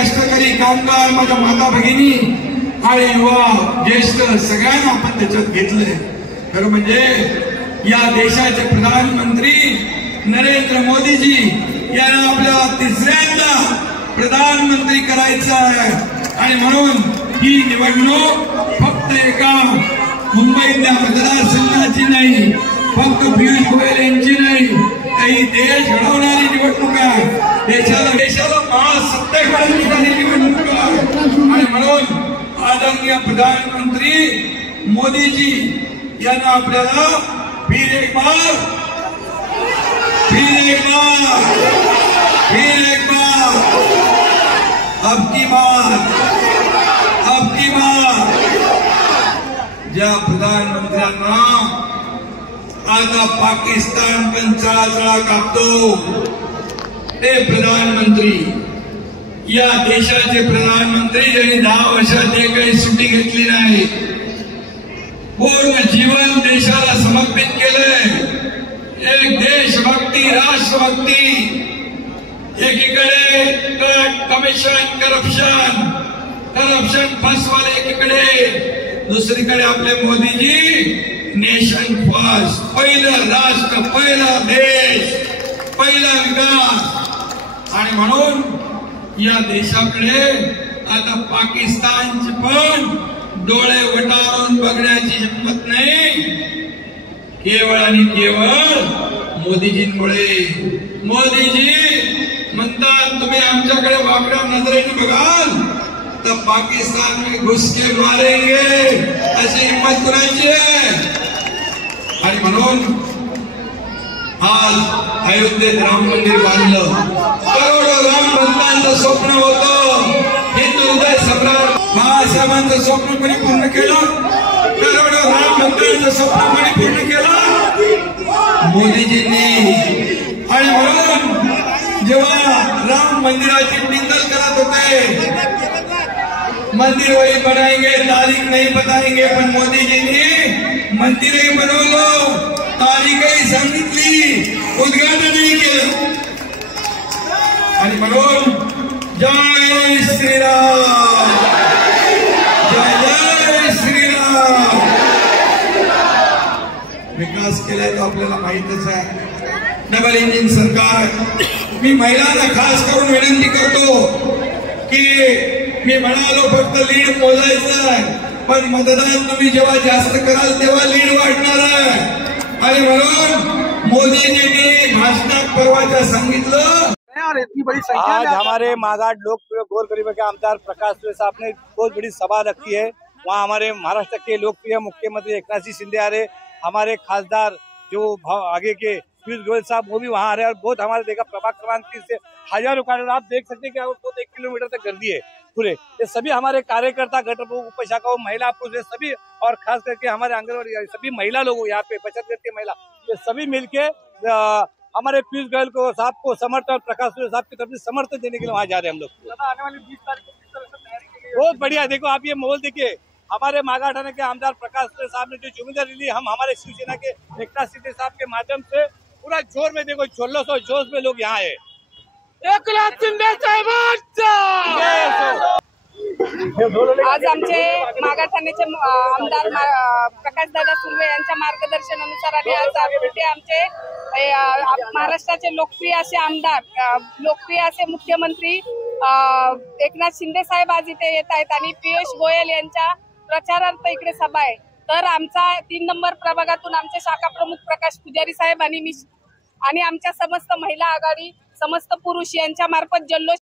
कष्टकरी कामगार माझ्या माता भगिनी आणि युवा ज्येष्ठ सगळ्यांना आपण त्याच्यात घेतलंय। खरं म्हणजे या देशाचे प्रधानमंत्री नरेंद्र मोदीजी यांना आपल्याला तिसऱ्यांदा प्रधानमंत्री करायचं आहे आणि म्हणून ही निवडणूक फक्त एका मुंबईतल्या मतदारसंघाची नाही, फक्त पियुष गोयल यांची नाही, काही देश घडवणारी निवडणूक आहे। देशाला महासत्तेकडे निघालेली निवडणूक आहे आणि म्हणून आदरणीय प्रधानमंत्री मोदीजी यांना आपल्याला फिर एक बार अब की बार ज्या प्रधानमंत्र्यांना आता पाकिस्तान पण चळा कापतो ते प्रधानमंत्री, या देशाचे प्रधानमंत्री ज्यांनी 10 वर्षात काही सुट्टी घेतली नाही, पूर्ण जीवन देशाला समर्पित केलंय। एक देशभक्ती, राष्ट्रभक्ती, एकीकडे कमिशन करप्शन फसवाले एकीकडे, दुसरीकडे आपले मोदीजी नेशन फर्स्ट, पहिलं राष्ट्र, पहिला देश, पहिला विकास। आणि म्हणून या देशाकडे आता पाकिस्तानचे पण डोळे वटारून बघण्याची हिंमत नाही, केवळ आणि केवळ मोदीजींमुळे। मोदीजी म्हणतात तुम्ही आमच्याकडे वाकड्या नजरेने बघाल तर पाकिस्तान में घुस के मारेंगे, अशी हिंमत कुणाची आहे? आणि म्हणून आज अयोध्येत राम मंदिर बांधलं, करोडो राम भक्तांचं स्वप्न होतं, हिंदू हृदय सम्राट महासाहेबांचं स्वप्न कोणी पूर्ण केलं, करोडो राम भक्तांचं स्वप्न कोणी पूर्ण केलं? मोदीजींनी। आणि म्हणून जेव्हा राम मंदिराची टिंगल करत होते, मंदिर वही बनाएंगे तारीख नहीं बताएंगे, पण मोदीजींनी मंदिरही बनवलं, तारीखही सांगितली, उद्घाटनही केलं। आणि म्हणून जय श्रीराम, जय श्रीराम। विकास केलाय तो आपल्याला माहितच आहे, डबल इंजिन सरकार। मी महिलांना खास करून विनंती करतो की मी म्हणालो फक्त लीड मोजायचं आहे, पण मतदान तुम्ही जेव्हा जास्त कराल तेव्हा लीड वाढणार आहे। आणि म्हणून मोदीजींनी भाषणात परवाच्या सांगितलं, आज हमारे मागाट लोकप्रिय गोरगरीब के आमदार प्रकाश सुरे साहब ने बहुत बड़ी सभा रखी है। वहाँ हमारे महाराष्ट्र के लोकप्रिय मुख्यमंत्री एकनाथ शिंदे आ रहे, हमारे खासदार जो आगे के पियुष गोयल साहब वो भी वहाँ आ रहे हैं। और बहुत हमारे देखा प्रभाग क्रमांक 3 से हजारों कार्यकर्ता, आप देख सकते हैं कि बहुत 1 किलोमीटर तक गर्दी है पूरे। ये सभी हमारे कार्यकर्ता, घटक उपशाखा, महिला पुरुष सभी, और खास करके हमारे आंगनबाड़ी सभी महिला लोग यहाँ पे बचत करती महिला, ये सभी मिलके हमारे पीयूष गोयल को साहब को समर्थन, प्रकाश सुरे साहब की तरफ से समर्थन देने के लिए वहाँ जा रहे हैं हम लोग। आने वाली 20 तारीख को किस तरह से तैयारी की गई है? बहुत बढ़िया। देखो आप ये माहौल देखिए, हमारे मागाट थाने के आमदार प्रकाश सुरे साहब ने जो जिम्मेदारी ली, हम हमारे शिवसेना के एकनाथ शिंदे साहब के माध्यम से पूरा जोर में, देखो जोश में लोग यहाँ है। एकनाथ शिंदे साहेब आज आमचे मागाट ठाण्याचे आमदार प्रकाशदादा सुर्वे यांच्या मार्गदर्शनानुसार आणि आज इथे आमचे महाराष्ट्राचे लोकप्रिय असे आमदार, लोकप्रिय असे मुख्यमंत्री एकनाथ शिंदे साहेब आज इथे येत आहेत आणि पियुष गोयल यांच्या प्रचारार्थ इकडे सभा आहे। तर आमचा 3 नंबर प्रभागातून आमचे शाखा प्रमुख प्रकाश पुजारी साहेब आणि मी आणि आमच्या समस्त महिला आघाडी, समस्त पुरुष यांच्या मार्फत जल्लोष